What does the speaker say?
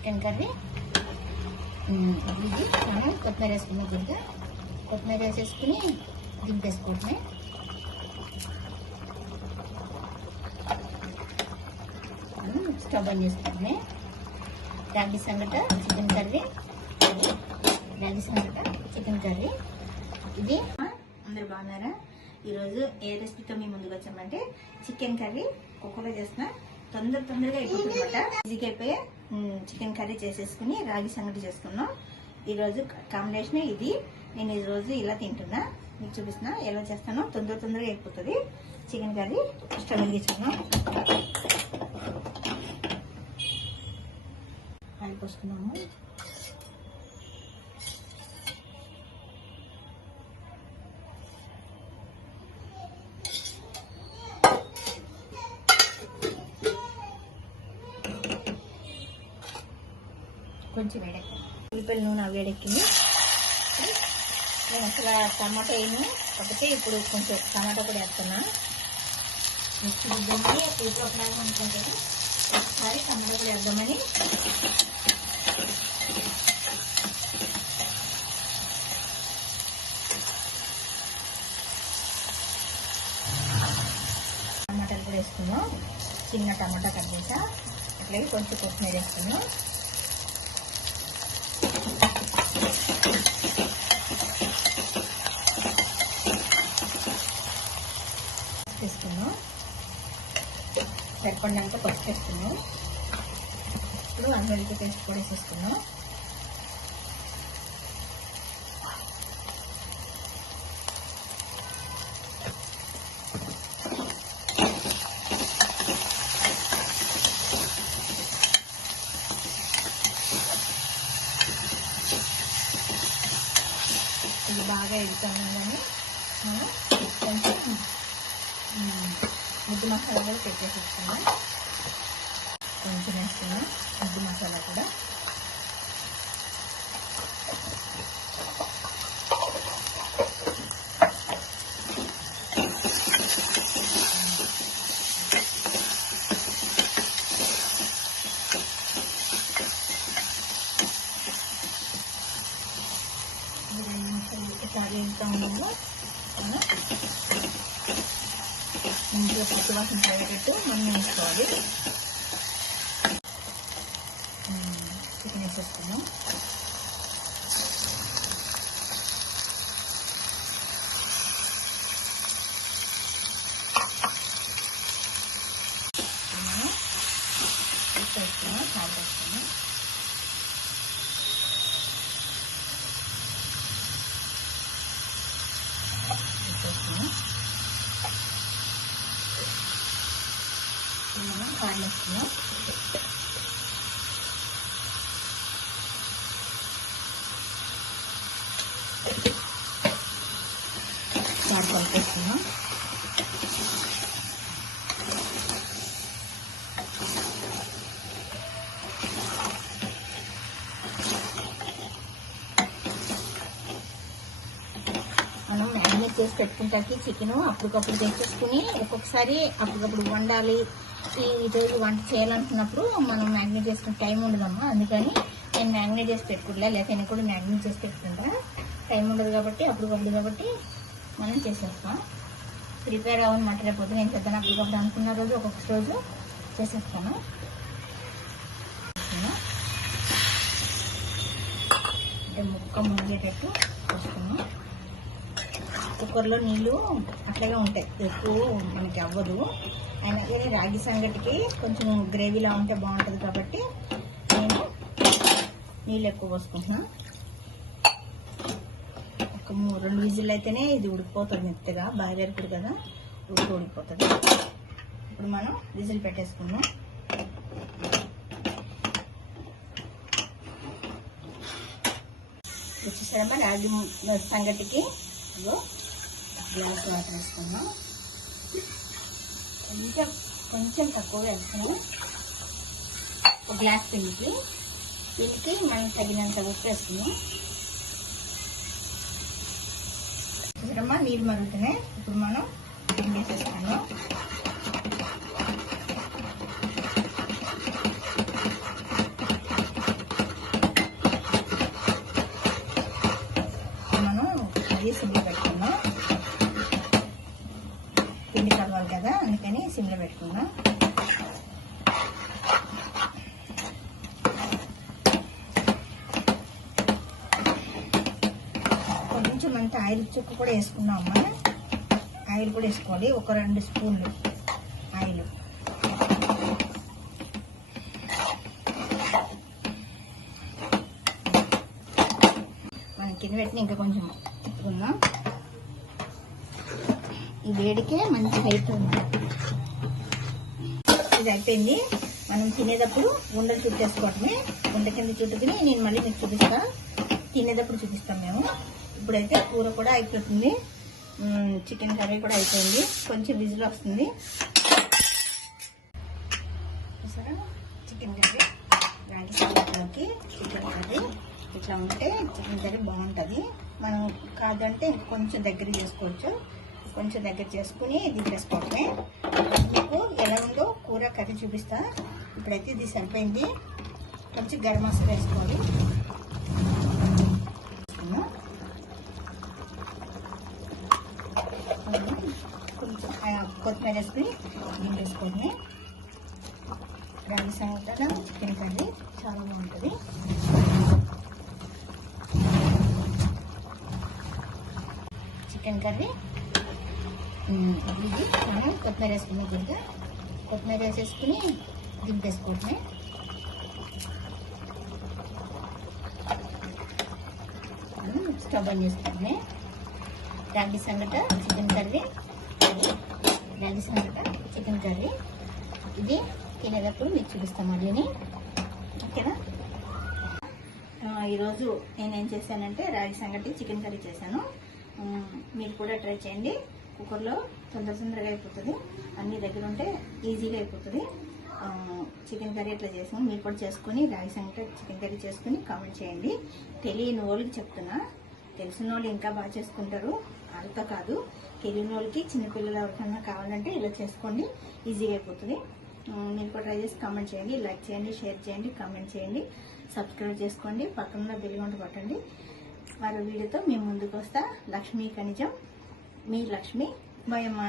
Chicken curry. ఇది మనం కొత్తిమీర వేసుకున్నాం, కొద్దిగా కొత్తిమీర వేసేసుకుని దింపేసుకోవటమే. స్టవ్ ఆన్ చేసుకుంటే రాగి సంగట చికెన్ కర్రీ, రాగి సంగట చికెన్ కర్రీ. ఇది అందరు బాగున్నారా? ఈరోజు ఏ రెసిపీతో మీ ముందుకు వచ్చామంటే చికెన్ కర్రీ కుక్కర్లో చేసిన తొందరగా అయిపోతుంది అనమాట. ఈజీగా అయిపోయే చికెన్ కర్రీ చేసేసుకుని రాగి సంగటి చేసుకున్నాం. ఈరోజు కాంబినేషన్ ఇది. నేను ఈరోజు ఇలా తింటున్నా, మీకు చూపిస్తున్నా ఎలా చేస్తానో. తొందరగా అయిపోతుంది చికెన్ కర్రీ. స్టవ్ వెలిగించుకున్నాం, ఆయిల్ పోసుకున్నాము. కొంచెం వేడెక్కి ఉల్లిపాయల నూనె వేడెక్కింది. నేను అసలు టమాటా వేయను, కాకపోతే ఇప్పుడు కొంచెం టమాటా కూడా వేస్తున్నా. నెక్స్ట్ బిడ్డని పులుపులాగా అనుకుంటుంది, ఒకసారి టమాటా కూడా వేద్దామని. టమాటాలు కూడా వేసుకున్నాం, చిన్న టమాటా కట్ చేసా. అట్లాగే కొంచెం కొత్తిమీర వేసుకున్నాం. వేసుకున్నాం, సరిపడినంత పసుపు వేసుకున్నాం. ఇప్పుడు అల్లం పేస్ట్ కూడా వేసేసుకున్నాం. ఇది బాగా ఎడుతామని మనం కొంచెం ముద్దు మసాలా కూడా పెట్టేసేసుకున్నాం. కొంచెం వేసుకున్నాం ముద్దు మసాలా కూడా. ఒకసారి ఎంత ఉండదు ఇంట్లో పచ్చివాసన పోయేటట్టు మనం వేసుకోవాలి. చికెన్ వేసేసుకున్నాం. వేసుకున్నాం, సాల్ట్ వేసుకున్నాం. కారం వేసుకున్నాం. కారం కలిపేసుకున్నాం. మనం మ్యారినేట్ చేసి పెట్టుకుంటాకి చికెన్ అప్పటికప్పుడు తెచ్చేసుకుని ఒక్కొక్కసారి అప్పటికప్పుడు వండాలి. ఈరోజు వంట చేయాలనుకున్నప్పుడు మనం మ్యారినేట్ చేసుకునే టైం ఉండదమ్మా. అందుకని నేను మ్యారినేట్ చేసి పెట్టుకుంటా, లేకపోతే నేను కూడా మ్యారినేట్ చేసి పెట్టుకుంటా. టైం ఉండదు కాబట్టి అప్పటికప్పుడు కాబట్టి మనం చేసేస్తాం. ప్రిపేర్ అవ్వనమాట. రేపు నేను పెద్దన అప్పటికప్పుడు అనుకున్న రోజు ఒక్కొక్క రోజు చేసేస్తాను. అంటే ముక్క మునిగేటట్టు వస్తున్నాం. కుక్కర్లో నీళ్ళు అట్లాగే ఉంటాయి, ఎక్కువ మనకి అవ్వదు. అయినా కానీ రాగి సంగటికి కొంచెం గ్రేవీలా ఉంటే బాగుంటుంది కాబట్టి నేను నీళ్ళు ఎక్కువ పోసుకుంటున్నాను. ఒక 2 విజిల్ అయితేనే ఇది ఉడికిపోతుంది మెత్తగా. బాగా ఇప్పుడు కదా ఉడికిపోతుంది. ఇప్పుడు మనం విజిల్ పెట్టేసుకున్నాం. వచ్చేసరమ్మా రాగి సంగటికి గ్లాస్ వాటర్ వేసుకున్నాం. కొంచెం తక్కువ వేసుకున్నాం. ఒక గ్లాస్ పిండికి మనం తగినంత ఉప్పు వేసుకున్నాం. చూసారమ్మా నీళ్ళు మరుగుతున్నాయి. ఇప్పుడు మనం పిండి వేసేసుకున్నాం. సిమ్లో పెట్టుకుందాం. కొంచెం అంత ఆయిల్ చుక్క కూడా వేసుకున్నాం అమ్మ. ఆయిల్ కూడా వేసుకోవాలి, ఒక 2 స్పూన్లు ఆయిల్. మనం కింద పెట్టిన ఇంకా కొంచెం తిప్పుకుందాం. ఈ వేడికే మంచిగా అవుతుంది. ఇది అయిపోయింది. మనం తినేటప్పుడు ఉండలు చుట్టేసుకోవటమే. ఉండ కింద చుట్టుకుని నేను మళ్ళీ మీకు చూపిస్తా, తినేటప్పుడు చూపిస్తాం మేము. ఇప్పుడైతే కూర కూడా అయిపోతుంది, చికెన్ కర్రీ కూడా అయిపోయింది. కొంచెం విజిల్ వస్తుంది. చూసారా, చికెన్ కర్రీ రాగి సంగటిలోకి చికెన్ కర్రీ ఇట్లా ఉంటే చికెన్ కర్రీ బాగుంటుంది. మనం కాదంటే ఇంకొంచెం దగ్గర చేసుకోవచ్చు. కొంచెం దగ్గర చేసుకుని దింపేసుకోవటమే. మీకు ఎలా ఉందో కూర కర్రీ చూపిస్తా. ఇప్పుడైతే ఇది సరిపోయింది. కొంచెం గరం మసాలా వేసుకోవాలి. కొంచెం కొత్తిమీర వేసుకుని దింపేసుకోవటమే. రాగి సంగటి చికెన్ కర్రీ చాలా బాగుంటుంది. చికెన్ కర్రీ ఇది మనం కొత్తిమీర వేసుకుని కొద్దిగా కొత్తిమీర వేసేసుకుని దింపేసుకోవటమే. స్టవ్ ఆన్ చేసుకోవటమే. రాగి సంగట చికెన్ కర్రీ, రాగి సంగట చికెన్ కర్రీ ఇది తినేటప్పుడు మీకు చూపిస్తాం మళ్ళీని. ఓకేనా? ఈరోజు నేనేం చేశానంటే రాగి సంగటి చికెన్ కర్రీ చేశాను. మీరు కూడా ట్రై చేయండి. కుక్కర్లో తొందరగా అయిపోతుంది. అన్ని దగ్గర ఉంటే ఈజీగా అయిపోతుంది. చికెన్ కర్రీ ఎట్లా చేసాము మీరు కూడా చేసుకుని రాగి సంగటి చికెన్ కర్రీ చేసుకుని కామెంట్ చేయండి. తెలియని వాళ్ళకి చెప్తున్నా, తెలిసిన వాళ్ళు ఇంకా బాగా చేసుకుంటారు. అంత కాదు, తెలియని వాళ్ళకి చిన్నపిల్లలు ఎవరికైనా కావాలంటే ఇలా చేసుకోండి, ఈజీగా అయిపోతుంది. మీరు కూడా ట్రై చేసి కామెంట్ చేయండి, లైక్ చేయండి, షేర్ చేయండి, కామెంట్ చేయండి, సబ్స్క్రైబ్ చేసుకోండి, పక్కన బెల్ గంట కొట్టండి. మరో వీడియోతో మేము ముందుకు వస్తా. లక్ష్మీ ఖనిజం, మీ లక్ష్మి. బాయ్ అమ్మా.